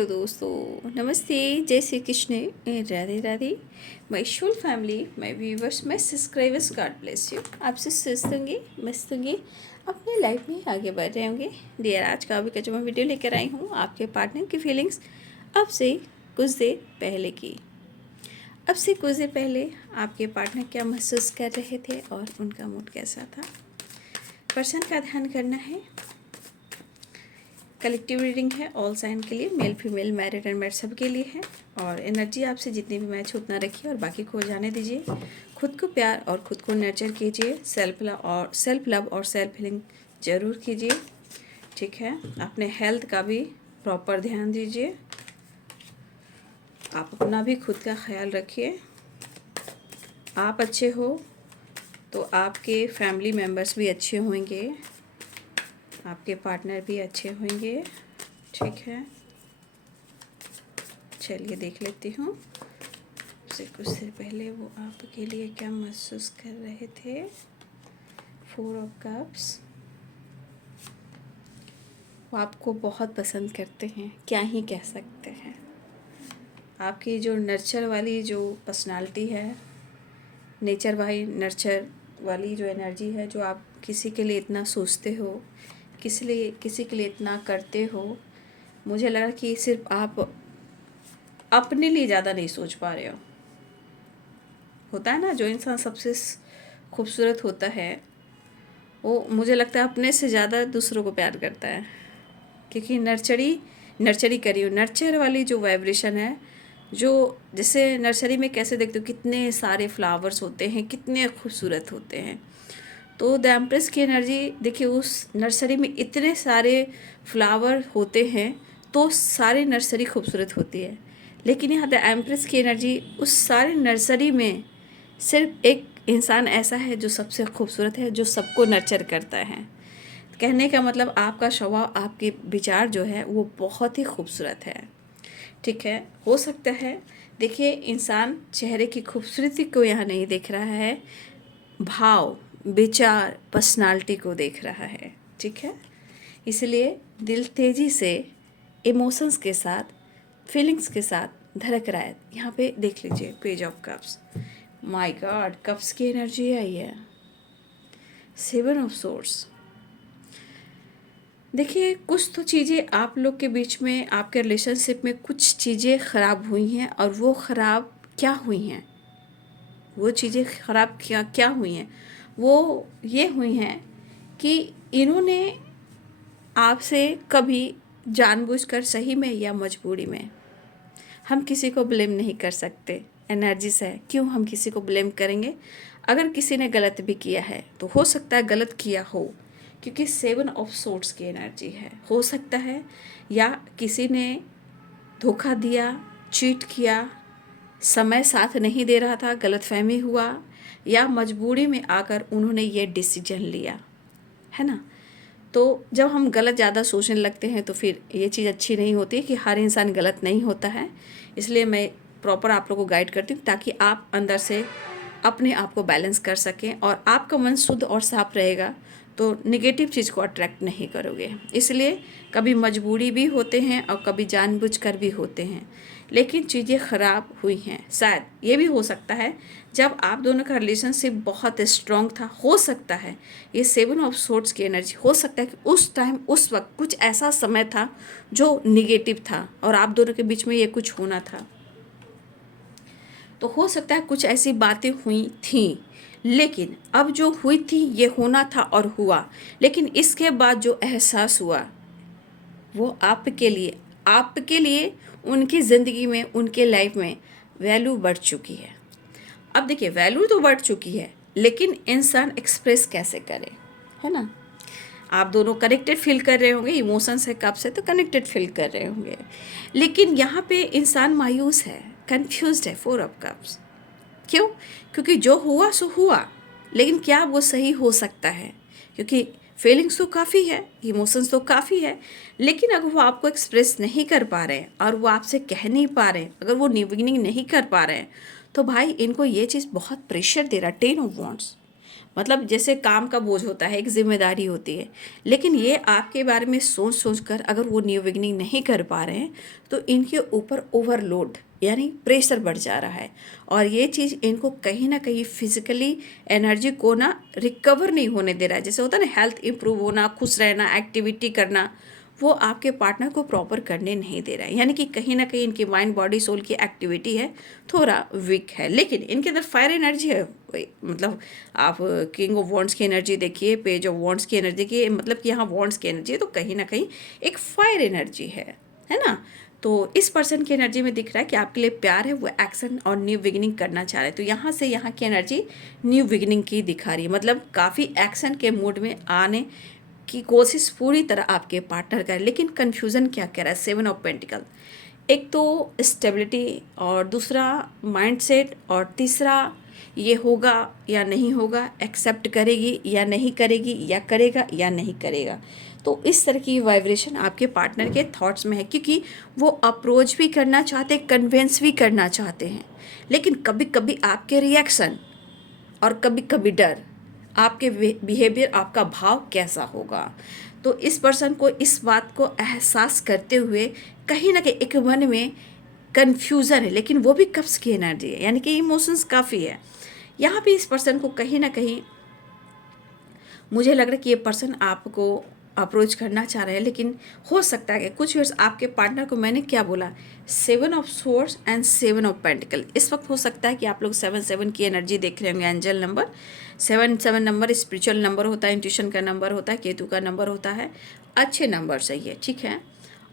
Hello दोस्तों, नमस्ते, जय Shri Krishna, Radhe Radhe. My soul family, my viewers, my subscribers, God bless you. आपसे स्वस्थ होंगे, मस्त होंगे, अपने लाइफ में आगे बढ़ रहे होंगे। डियर, आज का अभी का जो मैं वीडियो लेकर आई हूँ, आपके पार्टनर की फीलिंग्स अब से कुछ देर पहले की। अब से कुछ देर पहले आपके पार्टनर क्या महसूस कर रहे थे और उनका मूड कैसा था। पर्सन का ध्यान करना है। कलेक्टिव रीडिंग है ऑल साइन के लिए, male female married and married सब के लिए है। और एनर्जी आपसे जितनी भी मैच उतना रखिए और बाकी को जाने दीजिए। खुद को प्यार और खुद को नर्चर कीजिए। सेल्फ लव और सेल्फ हीलिंग ज़रूर कीजिए, ठीक है। अपने हेल्थ का भी प्रॉपर ध्यान दीजिए। आप अपना भी खुद का ख्याल रखिए। आप अच्छे हो तो आपके फैमिली मेम्बर्स भी अच्छे होंगे, आपके पार्टनर भी अच्छे होंगे, ठीक है। चलिए देख लेती हूँ उससे कुछ देर पहले वो आपके लिए क्या महसूस कर रहे थे। 4 ऑफ कप्स। वो आपको बहुत पसंद करते हैं, क्या ही कह सकते हैं। आपकी जो नर्चर वाली जो पर्सनालिटी है, नेचर वाली नर्चर वाली जो एनर्जी है, जो आप किसी के लिए इतना सोचते हो, किसी के लिए इतना करते हो। मुझे लगा कि सिर्फ आप अपने लिए ज़्यादा नहीं सोच पा रहे हो। होता है ना, जो इंसान सबसे खूबसूरत होता है वो मुझे लगता है अपने से ज़्यादा दूसरों को प्यार करता है, क्योंकि नर्चरी करी हो। नर्चर वाली जो वाइब्रेशन है, जो जैसे नर्सरी में कैसे देखते हो कितने सारे फ्लावर्स होते हैं, कितने खूबसूरत होते हैं। तो द एम्प्रेस की एनर्जी देखिए, उस नर्सरी में इतने सारे फ्लावर होते हैं तो सारी नर्सरी खूबसूरत होती है। लेकिन यहाँ द एम्प्रेस की एनर्जी, उस सारी नर्सरी में सिर्फ एक इंसान ऐसा है जो सबसे खूबसूरत है, जो सबको नर्चर करता है। कहने का मतलब आपका स्वभाव, आपके विचार जो है वो बहुत ही खूबसूरत है, ठीक है। हो सकता है, देखिए, इंसान चेहरे की खूबसूरती को यहाँ नहीं देख रहा है, भाव, विचार, पर्सनालिटी को देख रहा है, ठीक है। इसलिए दिल तेज़ी से इमोशंस के साथ, फीलिंग्स के साथ धड़क रहा है। यहाँ पे देख लीजिए, page of cups. My God, cups की एनर्जी आई है। 7 ऑफ सोर्ड्स। देखिए, कुछ तो चीज़ें आप लोग के बीच में, आपके रिलेशनशिप में कुछ चीज़ें ख़राब हुई हैं। और वो ख़राब क्या हुई हैं, वो चीज़ें ख़राब क्या हुई हैं, वो ये हुई हैं कि इन्होंने आपसे कभी जानबूझकर, सही में या मजबूरी में, हम किसी को ब्लेम नहीं कर सकते। एनर्जी से क्यों हम किसी को ब्लेम करेंगे। अगर किसी ने गलत भी किया है तो हो सकता है गलत किया हो, क्योंकि 7 ऑफ सोर्ड्स की एनर्जी है। हो सकता है या किसी ने धोखा दिया, चीट किया, समय साथ नहीं दे रहा था, गलतफहमी हुआ, या मजबूरी में आकर उन्होंने ये डिसीजन लिया, है ना। तो जब हम गलत ज़्यादा सोचने लगते हैं तो फिर ये चीज़ अच्छी नहीं होती कि हर इंसान गलत नहीं होता है। इसलिए मैं प्रॉपर आप लोगों को गाइड करती हूँ, ताकि आप अंदर से अपने आप को बैलेंस कर सकें और आपका मन शुद्ध और साफ रहेगा तो नेगेटिव चीज़ को अट्रैक्ट नहीं करोगे। इसलिए कभी मजबूरी भी होते हैं और कभी जानबूझकर भी होते हैं, लेकिन चीज़ें ख़राब हुई हैं। शायद ये भी हो सकता है जब आप दोनों का रिलेशनशिप बहुत स्ट्रॉन्ग था। हो सकता है ये 7 ऑफ सोर्ड्स की एनर्जी, हो सकता है कि उस टाइम, उस वक्त कुछ ऐसा समय था जो निगेटिव था और आप दोनों के बीच में ये कुछ होना था। तो हो सकता है कुछ ऐसी बातें हुई थी, लेकिन अब जो हुई थी ये होना था और हुआ। लेकिन इसके बाद जो एहसास हुआ वो आपके लिए उनकी ज़िंदगी में, उनके लाइफ में वैल्यू बढ़ चुकी है। अब देखिए, वैल्यू तो बढ़ चुकी है, लेकिन इंसान एक्सप्रेस कैसे करे, है ना। आप दोनों कनेक्टेड फील कर रहे होंगे, इमोशंस है कब से, तो कनेक्टेड फील कर रहे होंगे। लेकिन यहाँ पे इंसान मायूस है, कंफ्यूज्ड है। 4 ऑफ कप्स। क्यों? क्योंकि जो हुआ सो हुआ, लेकिन क्या वो सही हो सकता है, क्योंकि फीलिंग्स तो काफ़ी है, इमोशंस तो काफ़ी है, लेकिन अगर वो आपको एक्सप्रेस नहीं कर पा रहे हैं और वो आपसे कह नहीं पा रहे हैं, अगर वो निविनिंग नहीं कर पा रहे हैं, तो भाई इनको ये चीज़ बहुत प्रेशर दे रहा है। 10 ऑफ वॉन्ड्स। मतलब जैसे काम का बोझ होता है, एक जिम्मेदारी होती है। लेकिन ये आपके बारे में सोच सोच कर अगर वो न्यू बिगनिंग नहीं कर पा रहे हैं तो इनके ऊपर ओवरलोड यानी प्रेशर बढ़ जा रहा है, और ये चीज़ इनको कहीं ना कहीं फिजिकली एनर्जी को ना रिकवर नहीं होने दे रहा है। जैसे होता है ना, हेल्थ इंप्रूव होना, खुश रहना, एक्टिविटी करना, वो आपके पार्टनर को प्रॉपर करने नहीं दे रहा है। यानी कि कहीं ना कहीं इनकी माइंड बॉडी सोल की एक्टिविटी है थोड़ा वीक है, लेकिन इनके अंदर फायर एनर्जी है। मतलब आप किंग ऑफ वॉन्ड्स की एनर्जी देखिए, पेज ऑफ वॉन्ड्स की एनर्जी देखिए, मतलब कि यहाँ वॉन्ड्स की एनर्जी है तो कहीं ना कहीं एक फायर एनर्जी है ना। तो इस पर्सन की एनर्जी में दिख रहा है कि आपके लिए प्यार है, वो एक्शन और न्यू बिगिनिंग करना चाह रहे हैं। तो यहाँ से यहाँ की एनर्जी न्यू बिगिनिंग की दिखा रही है, मतलब काफ़ी एक्शन के मूड में आने की कोशिश पूरी तरह आपके पार्टनर का है। लेकिन कन्फ्यूज़न क्या कह रहा है, 7 ऑफ पेंटिकल, एक तो स्टेबिलिटी, और दूसरा माइंडसेट, और तीसरा ये होगा या नहीं होगा, एक्सेप्ट करेगी या नहीं करेगी, या करेगा या नहीं करेगा। तो इस तरह की वाइब्रेशन आपके पार्टनर के थॉट्स में है, क्योंकि वो अप्रोच भी करना चाहते हैं, कन्विंस भी करना चाहते हैं, लेकिन कभी कभी आपके रिएक्शन और कभी कभी डर, आपके बिहेवियर, आपका भाव कैसा होगा। तो इस पर्सन को इस बात को एहसास करते हुए कहीं ना कहीं एक मन में कन्फ्यूज़न है, लेकिन वो भी कब्ज़ की एनर्जी है, यानी कि इमोशंस काफ़ी है यहाँ पे। इस पर्सन को कहीं ना कहीं मुझे लग रहा है कि ये पर्सन आपको अप्रोच करना चाह रहे हैं, लेकिन हो सकता है कि कुछ वर्ष आपके पार्टनर को, मैंने क्या बोला, 7 of swords and 7 of pentacle, इस वक्त हो सकता है कि आप लोग 7 की एनर्जी देख रहे होंगे। Angel number 7 number spiritual number होता है, इंट्यूशन का नंबर होता है, केतु का नंबर होता है, अच्छे नंबर सही है, ठीक है।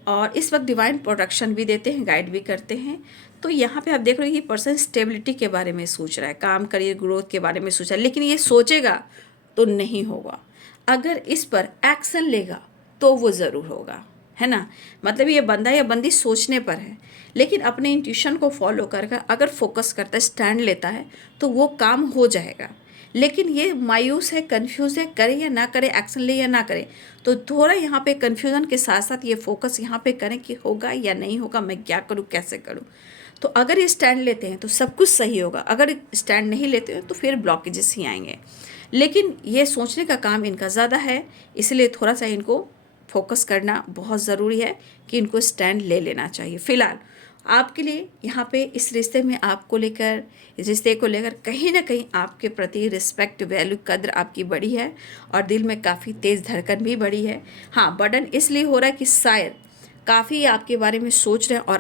और इस वक्त डिवाइन प्रोटेक्शन भी देते हैं, गाइड भी करते हैं। तो यहाँ पे आप देख रहे हो कि पर्सन स्टेबिलिटी के बारे में सोच रहा है, काम करियर ग्रोथ के बारे में सोच रहा है, लेकिन ये सोचेगा तो नहीं होगा। अगर इस पर एक्शन लेगा तो वो ज़रूर होगा, है ना। मतलब ये बंदा या बंदी सोचने पर है, लेकिन अपने इंट्यूशन को फॉलो करके अगर फोकस करता है, स्टैंड लेता है, तो वो काम हो जाएगा। लेकिन ये मायूस है, कंफ्यूज है, करे या ना करे, एक्शन ले या ना करे। तो थोड़ा यहाँ पे कंफ्यूजन के साथ साथ ये फोकस यहाँ पे करें कि होगा या नहीं होगा, मैं क्या करूँ, कैसे करूँ। तो अगर ये स्टैंड लेते हैं तो सब कुछ सही होगा, अगर स्टैंड नहीं लेते हैं तो फिर ब्लॉकेजेस ही आएंगे। लेकिन ये सोचने का काम इनका ज़्यादा है, इसलिए थोड़ा सा इनको फोकस करना बहुत ज़रूरी है कि इनको स्टैंड ले लेना चाहिए। फ़िलहाल आपके लिए यहाँ पे इस रिश्ते में आपको लेकर, इस रिश्ते को लेकर कहीं ना कहीं आपके प्रति रिस्पेक्ट, वैल्यू, कद्र आपकी बड़ी है, और दिल में काफ़ी तेज़ धड़कन भी बड़ी है। हाँ, बर्डन इसलिए हो रहा है कि शायद काफ़ी आपके बारे में सोच रहे हैं और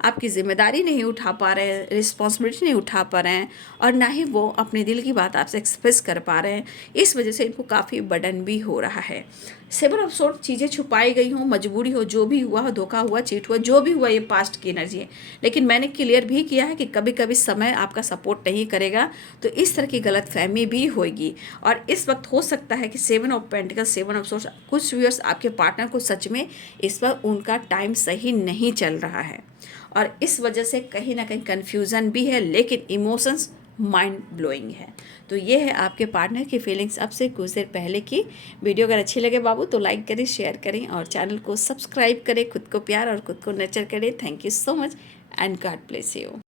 आपकी जिम्मेदारी नहीं उठा पा रहे हैं, रिस्पॉन्सिबिलिटी नहीं उठा पा रहे हैं, और ना ही वो अपने दिल की बात आपसे एक्सप्रेस कर पा रहे हैं। इस वजह से इनको काफ़ी बर्डन भी हो रहा है। 7 ऑफ सोर्ड, चीज़ें छुपाई गई हों, मजबूरी हो, जो भी हुआ हो, धोखा हुआ, चीट हुआ, जो भी हुआ, ये पास्ट की एनर्जी है। लेकिन मैंने क्लियर भी किया है कि कभी कभी समय आपका सपोर्ट नहीं करेगा, तो इस तरह की गलतफहमी भी होगी। और इस वक्त हो सकता है कि 7 ऑफ पेंटिकल, 7 ऑफ सोर्ड्स, कुछ व्यूअर्स आपके पार्टनर को सच में इस पर उनका टाइम सही नहीं चल रहा है, और इस वजह से कहीं ना कहीं कन्फ्यूज़न भी है, लेकिन इमोशंस माइंड ब्लोइंग है। तो ये है आपके पार्टनर की फीलिंग्स अब से कुछ देर पहले की वीडियो। अगर अच्छी लगे बाबू तो लाइक करें, शेयर करें, और चैनल को सब्सक्राइब करें। खुद को प्यार और खुद को नर्चर करें। Thank you so much and God bless you.